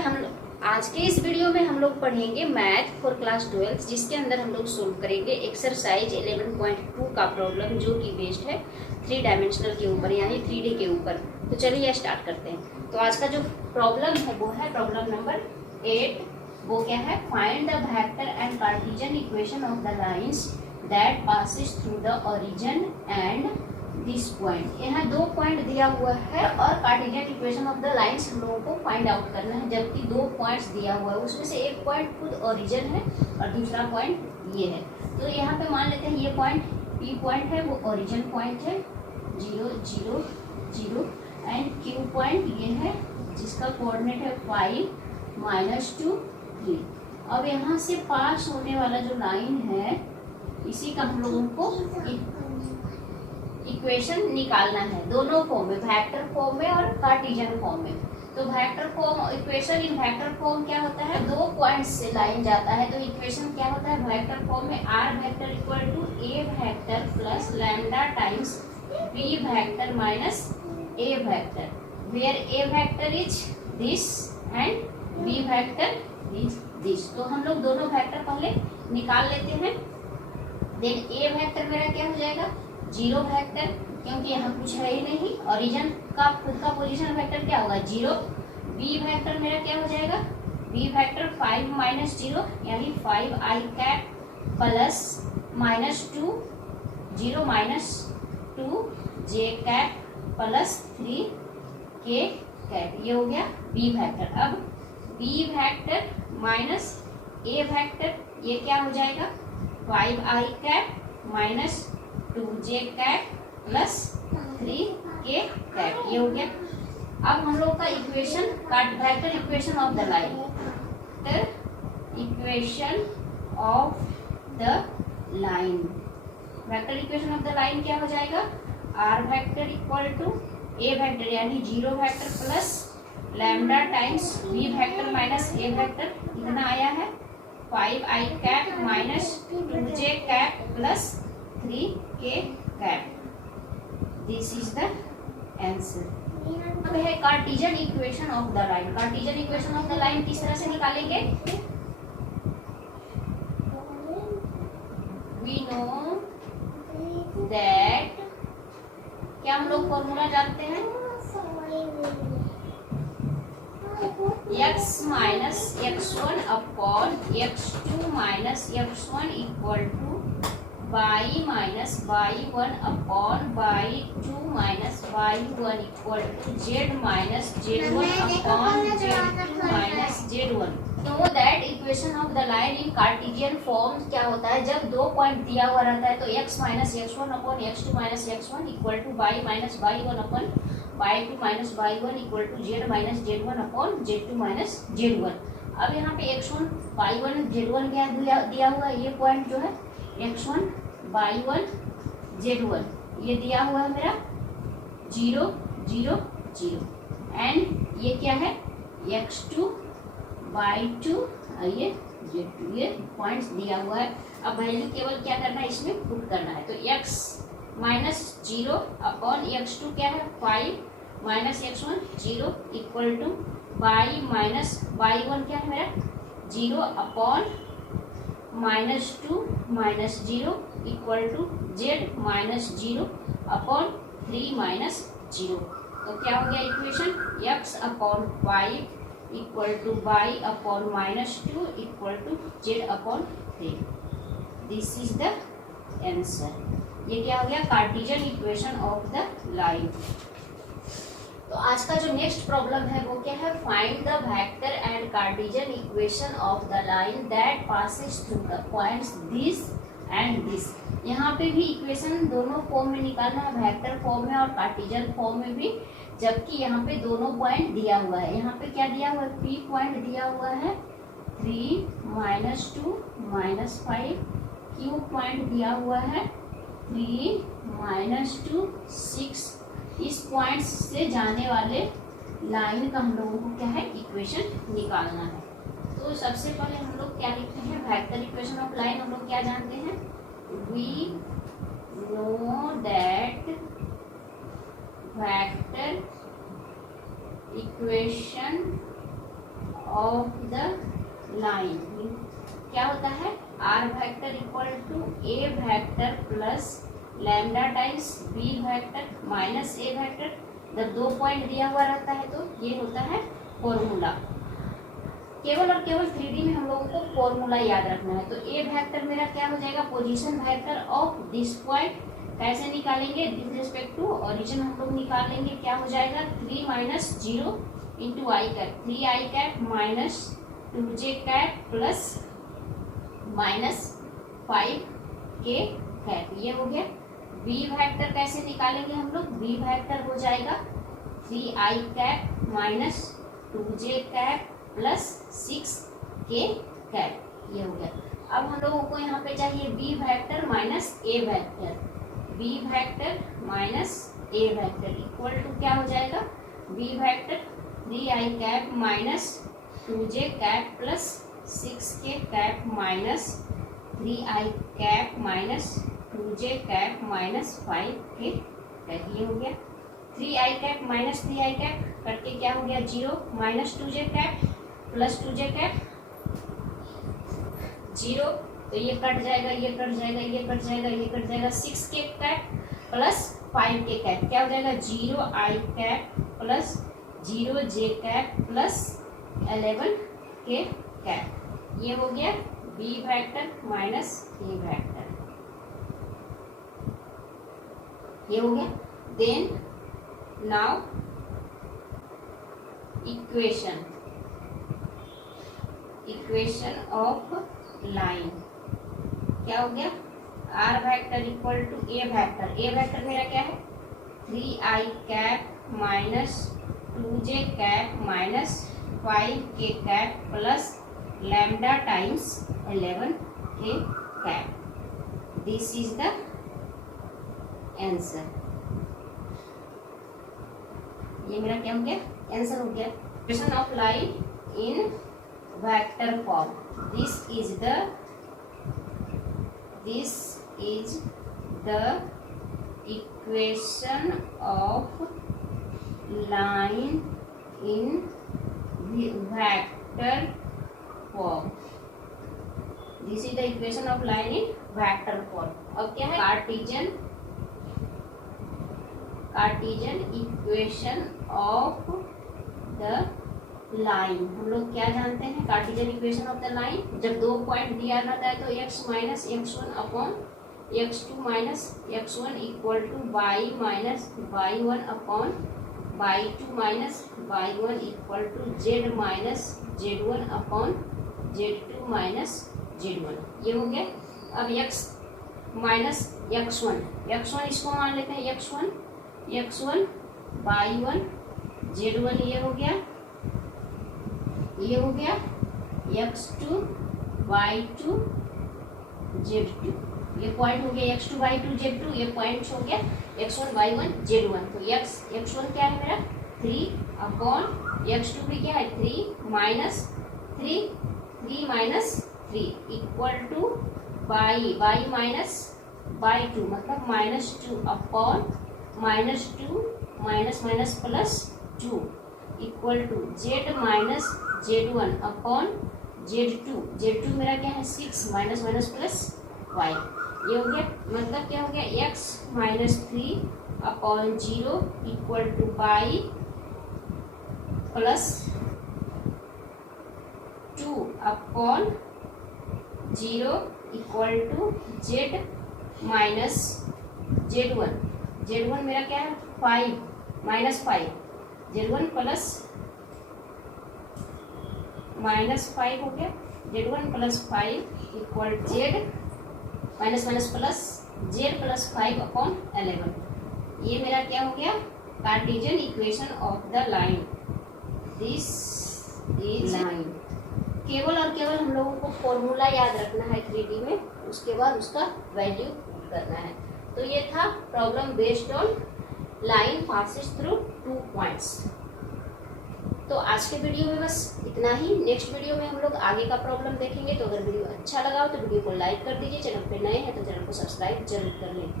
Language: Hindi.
आज के इस वीडियो में हम लोग पढ़ेंगे मैथ फॉर क्लास 12, जिसके अंदर हम लोग सोल्व करेंगे एक्सरसाइज 11.2 का प्रॉब्लम, जो कि बेस्ड है 3 डायमेंशनल के ऊपर, यानी 3D के ऊपर। तो चलिए स्टार्ट करते हैं। तो आज का जो प्रॉब्लम है वो है प्रॉब्लम नंबर 8। वो क्या है? Find the vector and Cartesian equation of the lines that passes through the origin and this point. यहाँ 2 पॉइंट दिया हुआ है और Cartesian equation of the lines हम लोगों को फाइंड आउट करना है, जबकि 2 पॉइंट्स दिया हुआ है, उसमें से एक पॉइंट खुद ओरिजिन है और दूसरा पॉइंट ये है। तो यहाँ पे मान लेते हैं ये पॉइंट पी पॉइंट है, वो ओरिजिन पॉइंट है 0 0 0, एंड क्यू पॉइंट ये है जिसका कोऑर्डिनेट है 5 -2 3। अब यहाँ से पास होने वाला जो लाइन है इसी का हम लोगों को इक्वेशन निकालना है, दोनों फॉर्म में, वेक्टर फॉर्म में और कार्टेशियन फॉर्म में। तो vector form equation in vector form क्या होता है? 2 पॉइंट्स से लाइन जाता है, तो इक्वेशन क्या होता है वेक्टर फॉर्म में? R vector equal to A vector plus lambda times B vector minus A vector, where A vector is this and B vector is this. तो हम लोग दोनों वेक्टर पहले निकाल लेते हैं। देन ए वेक्टर मेरा क्या हो जाएगा? 0 वेक्टर, क्योंकि यहाँ कुछ है ही नहीं, ओरिजिन का खुद का पोजीशन वेक्टर क्या होगा? 0। बी वेक्टर मेरा क्या हो जाएगा? बी वेक्टर 5 - 0 यानी 5i cap plus -2 0 - 2 j cap plus 3k cap, ये हो गया बी वेक्टर। अब B vector minus A vector, ये क्या हो जाएगा? 5i cap minus 2j cap plus 3k cap, ये हो गया। अब हम लोग का equation vector equation of the line, equation of the line, vector equation of the line क्या हो जाएगा? R vector equal to A vector यानी 0 vector plus lambda times B vector minus A vector, कितना आया है? 5i cap minus 2j cap plus 3k cap. This is the answer. अब है Cartesian equation of the line. Cartesian equation of the line किस तरह से निकालेंगे? वी नो दैट, क्या हम लोग फॉर्मूला जानते हैं? x minus x1 upon x2 minus x1 equal to y minus y1 upon y2 minus y1 equal to z minus z1 upon z2 minus z1। Know that equation of the line in Cartesian form क्या होता है? जब 2 पॉइंट दिया हुआ रहता है तो x minus x1 upon x2 minus x1 equal to y minus y1 upon y2 minus y1 equal to z minus z1 upon z2 minus z1। अब यहाँ पे x1 y1 z1 क्या दिया हुआ है? ये पॉइंट जो है x1 y1 z1 ये दिया हुआ है मेरा 0 0 0, एंड ये क्या है? x2 y2 ये z2, ये पॉइंट्स दिया हुआ है। अब वैल्यू केवल क्या करना है? इसमें पुट करना है। तो x माइनस 0 अपॉन x2 क्या है? 5 minus x1 0 equal to y minus y1 क्या है मेरा? 0 upon -2 minus 0 equal to z minus 0 upon 3 minus 0। तो क्या हो गया equation? x upon 5 equal to y upon -2 equal to z upon 3। This is the answer. ये क्या हो गया? Cartesian equation of the line. तो आज का जो नेक्स्ट प्रॉब्लम है वो क्या है? Find the vector and Cartesian equation of the line that passes through the points this and this. यहाँ पे भी इक्वेशन दोनों फॉर्म में निकालना है, वेक्टर फॉर्म में और कार्टेशियन फॉर्म में भी, जबकि यहाँ पे दोनों पॉइंट दिया हुआ है। यहाँ पे क्या दिया हुआ है? पी पॉइंट दिया हुआ है 3 -2 -5, क्यू पॉइंट दिया हुआ है 3 -2 6। इस पॉइंट से जाने वाले लाइन का हम लोगों को क्या है? इक्वेशन निकालना है। तो सबसे पहले हम लोग क्या लिखते हैं? वेक्टर इक्वेशन ऑफ लाइन हम लोग क्या जानते हैं? We know that vector equation of the line क्या होता है, R vector equal to A vector plus lambda times B vector minus A vector. जब 2 पॉइंट दिया हुआ रहता है तो ये होता है फॉर्मूला। केवल और केवल 3D में हम लोगों को फॉर्मूला याद रखना है। तो ए वेक्टर मेरा क्या हो जाएगा, position vector of this point. कैसे निकालेंगे, विद रिस्पेक्ट टू ओरिजिन हम लोग निकाल लेंगे। क्या हो जाएगा, 3 minus 0 into I cap, 3 I cap minus 2j cap plus minus 5 K cap. ये हो गया। बी वेक्टर कैसे निकालेंगे हम लोग, बी वेक्टर हो जाएगा 3 I cap minus 2j cap plus 6 K cap. ये हो गया। अब हम लोगों को यहाँ पे चाहिए B vector minus A vector, B vector minus A vector equal to क्या हो जाएगा, B vector 3 I cap minus 2j cap plus 6 K cap minus 3 I cap minus 2j cap minus 5 K cap. ये हो गया। 3 I cap minus 3 I cap करके क्या हो गया, 0 minus 2j cap plus 2j cap 0, तो ये कट जाएगा, ये कट जाएगा, ये कट जाएगा, ये कट जाएगा। 6 K cap plus 5 K cap क्या हो जाएगा, 0 I cap plus 0j cap plus 11 K cap. ये हो गया B vector minus A vector. ये हो गया। Then now equation of line क्या हो गया, R vector equal to A vector. A vector मेरा क्या है, 3 I cap minus 2j cap minus 5 K cap plus lambda times 11 K cap. This is the answer. ये मेरा क्या हो गया, आंसर हो गया। Equation of line in vector form. This is the equation of line in vector form. This is the equation of line in vector form. अब क्या है, Cartesian equation of the line. हम लोग क्या जानते हैं, cartesian equation of the line, जब 2 पॉइंट दिया रहता है तो x minus x1 upon x2 minus x1 equal to y minus y1 upon y2 minus y1 equal to z minus z1 upon z2 minus z1। ये हो गया। अब x माइनस x1 इसको मान लेते हैं x1 y1 z1। ये हो गया, ये हो गया x2 y2 z2। ये पॉइंट हो गया x2 y2 z2, ये पॉइंट हो गया x1 y1 z1। तो x1 क्या है मेरा 3 अपॉन x2 भी क्या है 3 minus 3 minus 3 equal to y minus y2 मतलब -2 upon -2 minus minus plus 2 equal to z minus z1 upon z2 मेरा क्या है 6 माइनस माइनस प्लस y। ये हो गया। मतलब क्या हो गया, x minus 3 upon 0 equal to y plus 2 upon 0 equal to z minus z1 मेरा क्या है 5 माइनस 5 z1 प्लस -5 हो गया, z1 plus 5 equal z minus minus plus z plus 5 upon 11। ये मेरा क्या हो गया, Cartesian equation of the line. This is line. केवल और केवल हम लोगों को फॉर्मूला याद रखना है 3D में, उसके बाद उसका वैल्यू पुट करना है। तो ये था problem based on line passes through 2 points. तो आज के वीडियो में बस इतना ही। नेक्स्ट वीडियो में हम लोग आगे का प्रॉब्लम देखेंगे। तो अगर वीडियो अच्छा लगा हो तो वीडियो को लाइक कर दीजिए, चैनल पे नए हैं तो चैनल को सब्सक्राइब जरूर कर लें।